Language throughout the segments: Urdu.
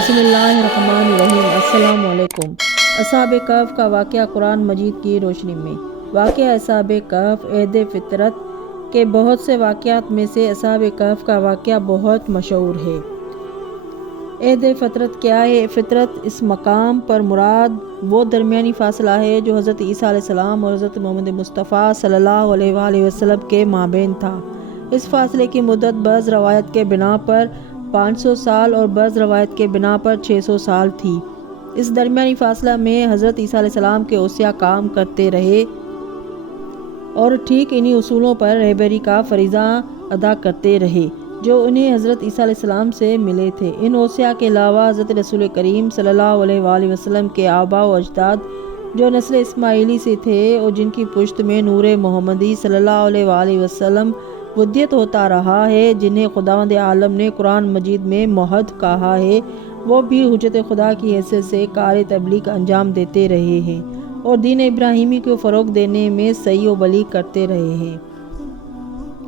بسم اللہ الرحمن الرحیم۔ السلام علیکم۔ اصحاب کہف کا واقعہ قرآن مجید کی روشنی میں۔ واقعہ اصحاب کہف عہد فطرت کے بہت سے واقعات میں سے اصحاب کہف کا واقعہ بہت مشہور ہے۔ عہد فطرت کیا ہے؟ فطرت اس مقام پر مراد وہ درمیانی فاصلہ ہے جو حضرت عیسیٰ علیہ السلام اور حضرت محمد مصطفیٰ صلی اللہ علیہ وآلہ وسلم کے مابین تھا۔ اس فاصلے کی مدت بعض روایت کے بنا پر 500 سال اور بعض روایت کے بنا پر 600 سال تھی۔ اس درمیانی فاصلہ میں حضرت عیسیٰ علیہ السلام کے اوصیاء کام کرتے رہے اور ٹھیک انہی اصولوں پر رہبری کا فریضہ ادا کرتے رہے جو انہیں حضرت عیسیٰ علیہ السلام سے ملے تھے۔ ان اوصیاء کے علاوہ حضرت رسول کریم صلی اللہ علیہ وآلہ وسلم کے آباء و اجداد جو نسل اسماعیلی سے تھے اور جن کی پشت میں نور محمدی صلی اللہ علیہ وآلہ وسلم ودیت ہوتا رہا ہے، جنہیں خداوند عالم نے قرآن مجید میں موحد کہا ہے، وہ بھی حجت خدا کی حیثیت سے کار تبلیغ انجام دیتے رہے ہیں اور دین ابراہیمی کو فروغ دینے میں سعی و بلیغ کرتے رہے ہیں۔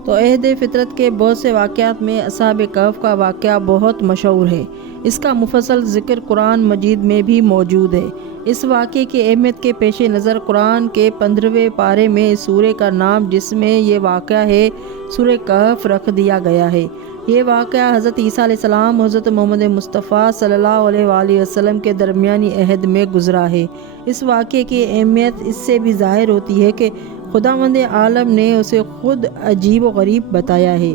تو عہد فطرت کے بہت سے واقعات میں اصحاب کہف کا واقعہ بہت مشہور ہے۔ اس کا مفصل ذکر قرآن مجید میں بھی موجود ہے۔ اس واقعے کی اہمیت کے پیش نظر قرآن کے 15ویں پارے میں اس سورہ کا نام جس میں یہ واقعہ ہے سورہ کہف رکھ دیا گیا ہے۔ یہ واقعہ حضرت عیسیٰ علیہ السلام اور حضرت محمد مصطفیٰ صلی اللہ علیہ وآلہ وسلم کے درمیانی عہد میں گزرا ہے۔ اس واقعے کی اہمیت اس سے بھی ظاہر ہوتی ہے کہ خداوند عالم نے اسے خود عجیب و غریب بتایا ہے۔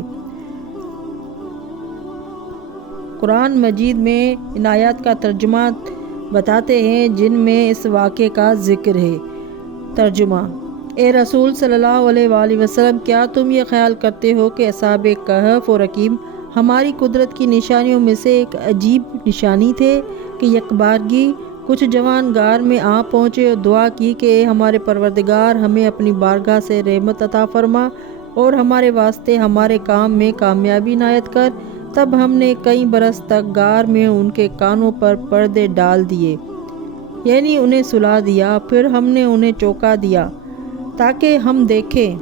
قرآن مجید میں ان آیات کا ترجمہ بتاتے ہیں جن میں اس واقعے کا ذکر ہے۔ ترجمہ: اے رسول صلی اللہ علیہ وآلہ وسلم، کیا تم یہ خیال کرتے ہو کہ اصحاب کہف و رقیم ہماری قدرت کی نشانیوں میں سے ایک عجیب نشانی تھے کہ یکبارگی کچھ جوان غار میں آ پہنچے اور دعا کی کہ اے ہمارے پروردگار، ہمیں اپنی بارگاہ سے رحمت عطا فرما اور ہمارے واسطے ہمارے کام میں کامیابی عنایت کر۔ تب ہم نے کئی برس تک غار میں ان کے کانوں پر پردے ڈال دیے، یعنی انہیں سلا دیا، پھر ہم نے انہیں چونکا دیا تاکہ ہم دیکھیں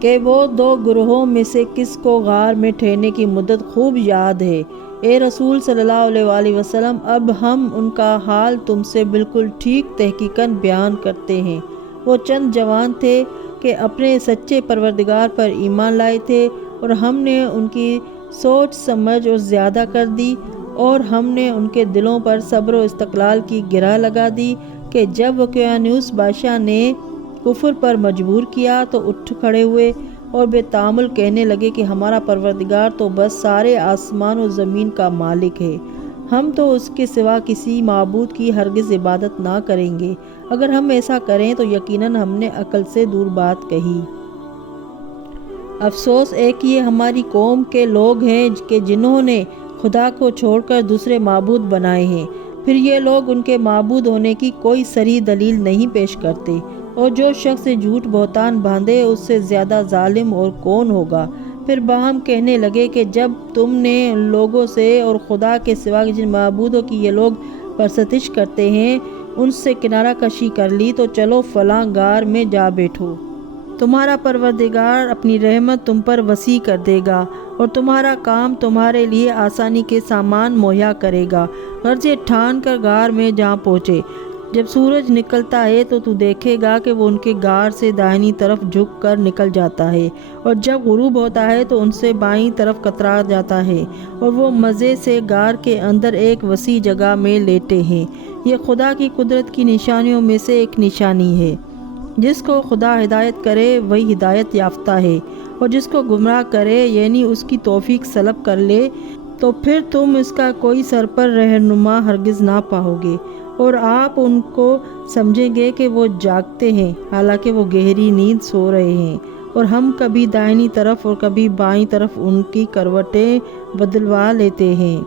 کہ وہ دو گروہوں میں سے کس کو غار میں ٹھہرنے کی مدت خوب یاد ہے۔ اے رسول صلی اللہ علیہ وآلہ وسلم، اب ہم ان کا حال تم سے بالکل ٹھیک تحقیقاً بیان کرتے ہیں۔ وہ چند جوان تھے کہ اپنے سچے پروردگار پر ایمان لائے تھے اور ہم نے ان کی سوچ سمجھ اور زیادہ کر دی اور ہم نے ان کے دلوں پر صبر و استقلال کی گرہ لگا دی کہ جب وقیانوس بادشاہ نے کفر پر مجبور کیا تو اٹھ کھڑے ہوئے اور بے تامل کہنے لگے کہ ہمارا پروردگار تو بس سارے آسمان و زمین کا مالک ہے، ہم تو اس کے سوا کسی معبود کی ہرگز عبادت نہ کریں گے۔ اگر ہم ایسا کریں تو یقیناً ہم نے عقل سے دور بات کہی۔ افسوس ہے کہ یہ ہماری قوم کے لوگ ہیں کہ جنہوں نے خدا کو چھوڑ کر دوسرے معبود بنائے ہیں، پھر یہ لوگ ان کے معبود ہونے کی کوئی صریح دلیل نہیں پیش کرتے، اور جو شخص جھوٹ بہتان باندھے اس سے زیادہ ظالم اور کون ہوگا۔ پھر باہم کہنے لگے کہ جب تم نے ان لوگوں سے اور خدا کے سوا جن معبودوں کی یہ لوگ پرستش کرتے ہیں ان سے کنارہ کشی کر لی تو چلو فلاں غار میں جا بیٹھو، تمہارا پروردگار اپنی رحمت تم پر وسیع کر دے گا اور تمہارا کام تمہارے لیے آسانی کے سامان مہیا کرے گا۔ غرض یہ ٹھان کر غار میں جا پہنچے۔ جب سورج نکلتا ہے تو دیکھے گا کہ وہ ان کے غار سے داہنی طرف جھک کر نکل جاتا ہے اور جب غروب ہوتا ہے تو ان سے بائیں طرف کترا جاتا ہے اور وہ مزے سے غار کے اندر ایک وسیع جگہ میں لیٹے ہیں۔ یہ خدا کی قدرت کی نشانیوں میں سے ایک نشانی ہے۔ جس کو خدا ہدایت کرے وہی ہدایت یافتہ ہے اور جس کو گمراہ کرے یعنی اس کی توفیق سلب کر لے تو پھر تم اس کا کوئی سر پر رہنما ہرگز نہ پاؤ گے، اور آپ ان کو سمجھیں گے کہ وہ جاگتے ہیں حالانکہ وہ گہری نیند سو رہے ہیں، اور ہم کبھی دائنی طرف اور کبھی بائیں طرف ان کی کروٹیں بدلوا لیتے ہیں،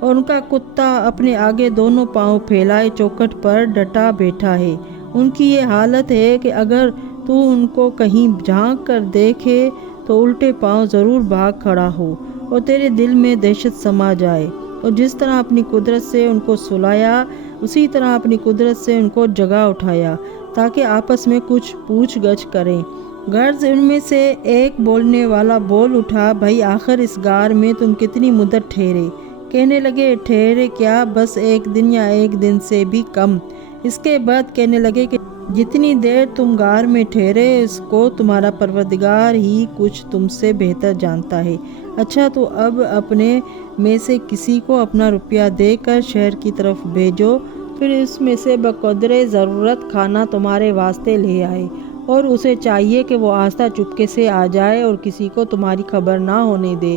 اور ان کا کتا اپنے آگے دونوں پاؤں پھیلائے چوکھٹ پر ڈٹا بیٹھا ہے۔ ان کی یہ حالت ہے کہ اگر تو ان کو کہیں جھانک کر دیکھے تو الٹے پاؤں ضرور بھاگ کھڑا ہو اور تیرے دل میں دہشت سما جائے، اور جس طرح اپنی قدرت سے ان کو سلایا اسی طرح اپنی قدرت سے ان کو جگا اٹھایا تاکہ آپس میں کچھ پوچھ گچھ کریں۔ غرض ان میں سے ایک بولنے والا بول اٹھا، بھائی آخر اس غار میں تم کتنی مدت ٹھہرے؟ کہنے لگے ٹھہرے کیا، بس ایک دن یا ایک دن سے بھی کم۔ اس کے بعد کہنے لگے کہ جتنی دیر تم غار میں ٹھہرے اس کو تمہارا پروردگار ہی کچھ تم سے بہتر جانتا ہے۔ اچھا تو اب اپنے میں سے کسی کو اپنا روپیہ دے کر شہر کی طرف بھیجو، پھر اس میں سے بقدر ضرورت کھانا تمہارے واسطے لے آئے، اور اسے چاہیے کہ وہ آہستہ چپکے سے آ جائے اور کسی کو تمہاری خبر نہ ہونے دے۔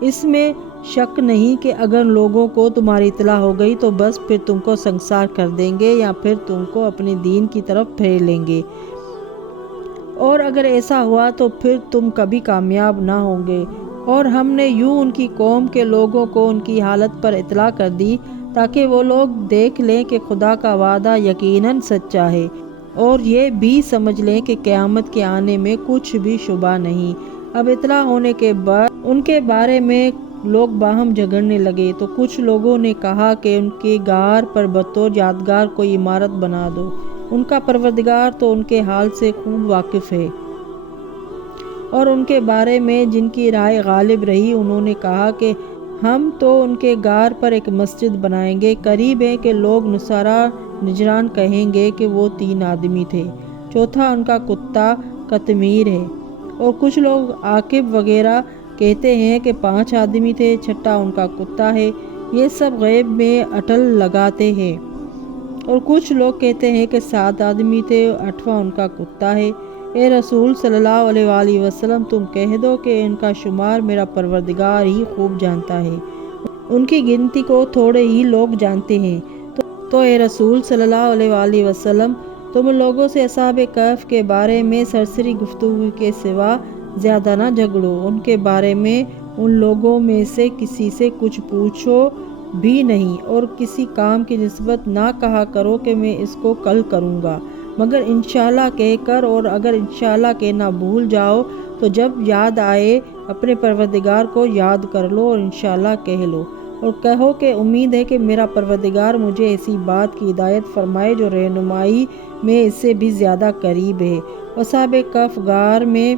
اس میں شک نہیں کہ اگر لوگوں کو تمہاری اطلاع ہو گئی تو بس پھر تم کو سنسار کر دیں گے یا پھر تم کو اپنے دین کی طرف پھیر لیں گے، اور اگر ایسا ہوا تو پھر تم کبھی کامیاب نہ ہوں گے۔ اور ہم نے یوں ان کی قوم کے لوگوں کو ان کی حالت پر اطلاع کر دی تاکہ وہ لوگ دیکھ لیں کہ خدا کا وعدہ یقیناً سچا ہے، اور یہ بھی سمجھ لیں کہ قیامت کے آنے میں کچھ بھی شبہ نہیں۔ اب اطلاع ہونے کے بعد ان کے بارے میں لوگ باہم جھگڑنے لگے، تو کچھ لوگوں نے کہا کہ ان کے غار پر بطور یادگار کوئی عمارت بنا دو، ان کا پروردگار تو ان کے حال سے خوب واقف ہے۔ اور ان کے بارے میں جن کی رائے غالب رہی انہوں نے کہا کہ ہم تو ان کے غار پر ایک مسجد بنائیں گے، قریب ہے کہ لوگ نصارہ نجران کہیں گے کہ وہ 3 آدمی تھے، چوتھا ان کا کتا قطمیر ہے، اور کچھ لوگ عاقب وغیرہ کہتے ہیں کہ 5 آدمی تھے، چھٹا ان کا کتا ہے۔ یہ سب غیب میں اٹل لگاتے ہیں، اور کچھ لوگ کہتے ہیں کہ 7 آدمی تھے، 8واں ان کا کتا ہے۔ اے رسول صلی اللہ علیہ وآلہ وسلم تم کہہ دو کہ ان کا شمار میرا پروردگار ہی خوب جانتا ہے، ان کی گنتی کو تھوڑے ہی لوگ جانتے ہیں۔ تو اے رسول صلی اللہ علیہ وآلہ وسلم تم لوگوں سے اصحاب کہف کے بارے میں سرسری گفتگو کے سوا زیادہ نہ جھگڑو، ان کے بارے میں ان لوگوں میں سے کسی سے کچھ پوچھو بھی نہیں، اور کسی کام کی نسبت نہ کہا کرو کہ میں اس کو کل کروں گا، مگر انشاءاللہ کہہ کر، اور اگر انشاءاللہ کہنا بھول جاؤ تو جب یاد آئے اپنے پروردگار کو یاد کر لو اور انشاءاللہ کہہ لو، اور کہو کہ امید ہے کہ میرا پروردگار مجھے ایسی بات کی ہدایت فرمائے جو رہنمائی میں اس سے بھی زیادہ قریب ہے۔ اصحاب کہف غار میں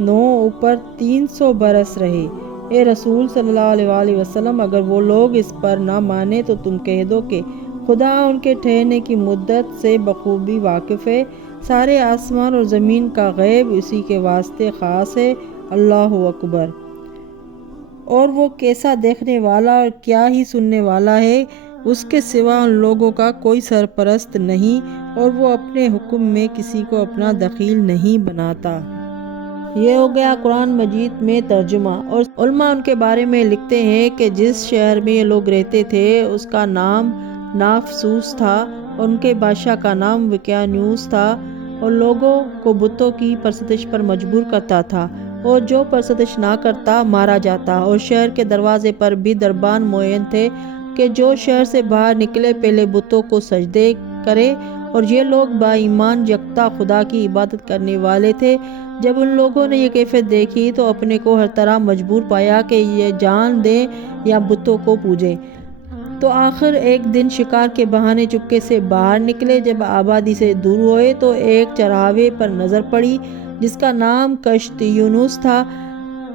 9 اوپر 300 برس رہے۔ اے رسول صلی اللہ علیہ وآلہ وسلم اگر وہ لوگ اس پر نہ مانے تو تم کہہ دو کہ خدا ان کے ٹھہرنے کی مدت سے بخوبی واقف ہے، سارے آسمان اور زمین کا غیب اسی کے واسطے خاص ہے، اللہ اکبر۔ اور وہ کیسا دیکھنے والا اور کیا ہی سننے والا ہے، اس کے سوا ان لوگوں کا کوئی سرپرست نہیں، اور وہ اپنے حکم میں کسی کو اپنا دخیل نہیں بناتا۔ یہ ہو گیا قرآن مجید میں ترجمہ۔ اور علماء ان کے بارے میں لکھتے ہیں کہ جس شہر میں یہ لوگ رہتے تھے اس کا نام نافسوس تھا، اور ان کے بادشاہ کا نام وکیانوس تھا، اور لوگوں کو بتوں کی پرستش پر مجبور کرتا تھا، اور جو پرستش نہ کرتا مارا جاتا، اور شہر کے دروازے پر بھی دربان معین تھے کہ جو شہر سے باہر نکلے پہلے بتوں کو سجدے کرے، اور یہ لوگ با ایمان یکتا خدا کی عبادت کرنے والے تھے۔ جب ان لوگوں نے یہ کیفیت دیکھی تو اپنے کو ہر طرح مجبور پایا کہ یہ جان دیں یا بتوں کو پوجیں، تو آخر ایک دن شکار کے بہانے چپکے سے باہر نکلے۔ جب آبادی سے دور ہوئے تو ایک چراغے پر نظر پڑی جس کا نام کشتی یونس تھا۔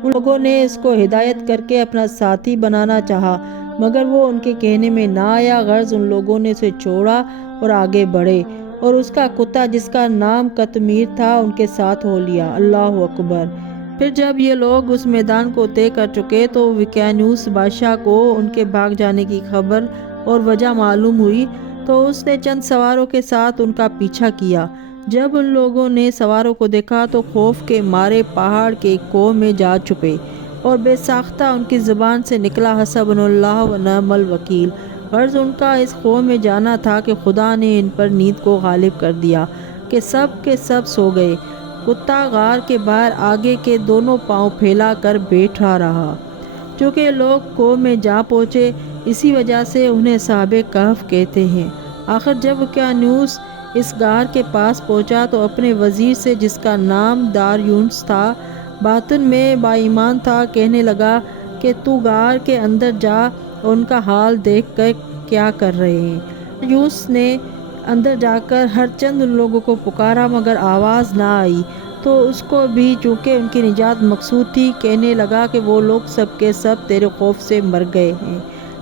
ان لوگوں نے اس کو ہدایت کر کے اپنا ساتھی بنانا چاہا، مگر وہ ان کے کہنے میں نہ آیا، غرض ان لوگوں نے اسے چھوڑا اور آگے بڑھے، اور اس کا کتا جس کا نام قطمیر تھا ان کے ساتھ ہو لیا، اللہ اکبر۔ پھر جب یہ لوگ اس میدان کو طے کر چکے تو وکیانوس بادشاہ کو ان کے بھاگ جانے کی خبر اور وجہ معلوم ہوئی، تو اس نے چند سواروں کے ساتھ ان کا پیچھا کیا۔ جب ان لوگوں نے سواروں کو دیکھا تو خوف کے مارے پہاڑ کے ایک کوہ میں جا چھپے، اور بے ساختہ ان کی زبان سے نکلا حسبنا اللہ و نعم الوکیل، غرض ان کا اس خوف میں جانا تھا کہ خدا نے ان پر نیند کو غالب کر دیا کہ سب کے سب سو گئے۔ کتا غار کے باہر آگے کے دونوں پاؤں پھیلا کر بیٹھا رہا۔ چونکہ لوگ کوہ میں جا پہنچے اسی وجہ سے انہیں اصحاب کہف کہتے ہیں۔ آخر جب وکیانوس اس غار کے پاس پہنچا تو اپنے وزیر سے جس کا نام داریونس تھا، باطن میں با ایمان تھا، کہنے لگا کہ تو غار کے اندر جا اور ان کا حال دیکھ کر کیا کر رہے ہیں۔ داریونس نے اندر جا کر ہر چند ان لوگوں کو پکارا مگر آواز نہ آئی، تو اس کو بھی چونکہ ان کی نجات مقصود تھی کہنے لگا کہ وہ لوگ سب کے سب تیرے خوف سے مر گئے ہیں،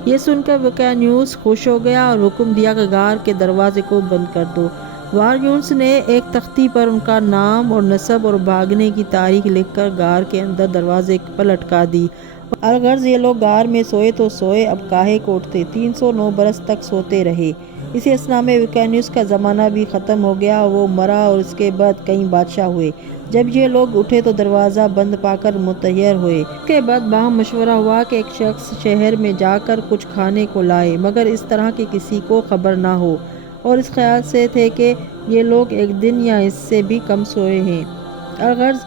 یہ سن کر وکانیوس خوش ہو گیا اور حکم دیا کہ غار کے دروازے کو بند کر دو۔ وارینیوس نے ایک تختی پر ان کا نام اور نسب اور بھاگنے کی تاریخ لکھ کر غار کے اندر دروازے پر لٹکا دی۔ الغرض یہ لوگ غار میں سوئے تو سوئے، اب کاہے کو اٹھتے، 309 برس تک سوتے رہے۔ اسی اثنا میں وکانیوس کا زمانہ بھی ختم ہو گیا، وہ مرا اور اس کے بعد کئی بادشاہ ہوئے۔ جب یہ لوگ اٹھے تو دروازہ بند پا کر متحیر ہوئے۔ اس کے بعد باہم مشورہ ہوا کہ ایک شخص شہر میں جا کر کچھ کھانے کو لائے، مگر اس طرح کہ کسی کو خبر نہ ہو، اور اس خیال سے تھے کہ یہ لوگ ایک دن یا اس سے بھی کم سوئے ہیں۔ الغرض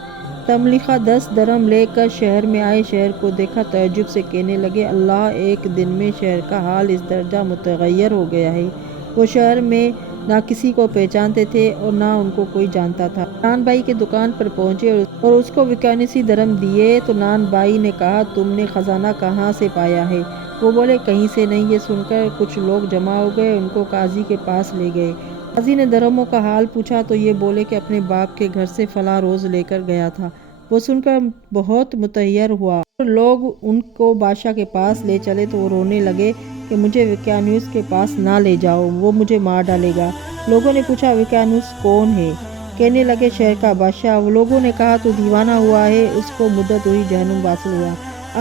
تملیخہ 10 درم لے کر شہر میں آئے، شہر کو دیکھا، تعجب سے کہنے لگے، اللہ، ایک دن میں شہر کا حال اس درجہ متغیر ہو گیا ہے۔ وہ شہر میں نہ کسی کو پہچانتے تھے اور نہ ان کو کوئی جانتا تھا۔ نان بھائی کی دکان پر پہنچے اور اس کو وکانیوسی درم دیے تو نان بھائی نے کہا، تم نے خزانہ کہاں سے پایا ہے؟ وہ بولے، کہیں سے نہیں۔ یہ سن کر کچھ لوگ جمع ہو گئے، ان کو قاضی کے پاس لے گئے۔ قاضی نے درموں کا حال پوچھا تو یہ بولے کہ اپنے باپ کے گھر سے فلاں روز لے کر گیا تھا۔ وہ سن کر بہت متحیر ہوا اور لوگ ان کو بادشاہ کے پاس لے چلے تو وہ رونے لگے کہ مجھے وکانیوس کے پاس نہ لے جاؤ، وہ مجھے مار ڈالے گا۔ لوگوں نے پوچھا، وکانیوس کون ہے؟ کہنے لگے، شہر کا بادشاہ۔ وہ لوگوں نے کہا، تو دیوانہ ہوا ہے، اس کو مدت ہوئی جہنم واصل ہوا،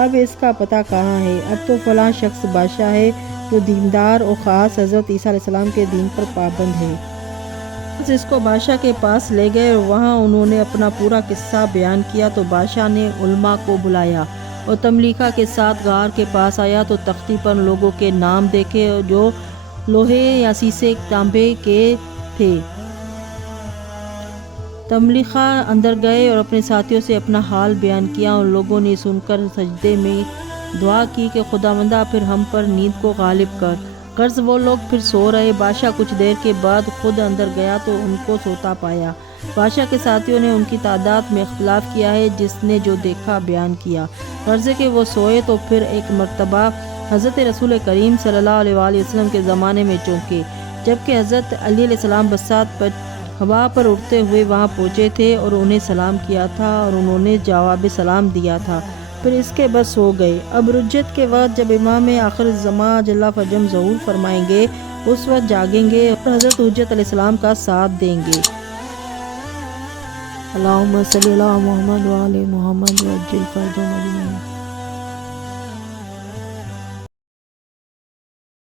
اب اس کا پتہ کہاں ہے؟ اب تو فلاں شخص بادشاہ ہے جو دیندار اور خاص حضرت عیسیٰ علیہ السلام کے دین پر پابند ہے۔ اس کو بادشاہ کے پاس لے گئے اور وہاں انہوں نے اپنا پورا قصہ بیان کیا تو بادشاہ نے علماء کو بلایا اور تملیخہ کے ساتھ غار کے پاس آیا تو تختی پر لوگوں کے نام دیکھے جو لوہے یا سیسے تانبے کے تھے۔ تملیخہ اندر گئے اور اپنے ساتھیوں سے اپنا حال بیان کیا اور لوگوں نے سن کر سجدے میں دعا کی کہ خداوندا پھر ہم پر نیند کو غالب کر۔ غرض وہ لوگ پھر سو رہے۔ بادشاہ کچھ دیر کے بعد خود اندر گیا تو ان کو سوتا پایا۔ بادشاہ کے ساتھیوں نے ان کی تعداد میں اختلاف کیا ہے، جس نے جو دیکھا بیان کیا۔ غرض کہ وہ سوئے تو پھر ایک مرتبہ حضرت رسول کریم صلی اللہ علیہ وآلہ وسلم کے زمانے میں چونکے، جبکہ حضرت علی علیہ السلام بساط پر ہوا پر اڑتے ہوئے وہاں پہنچے تھے اور انہیں سلام کیا تھا اور انہوں نے جواب سلام دیا تھا، پھر اس کے بعد سو گئے۔ اب رجت کے وقت جب امام آخر الزماں جل فرجم ظہور فرمائیں گے، اس وقت جاگیں گے اور حضرت حجت علیہ السلام کا ساتھ دیں گے۔ اللہم صلی علی محمد وعلی محمد وعجل فرجهم اجمعین۔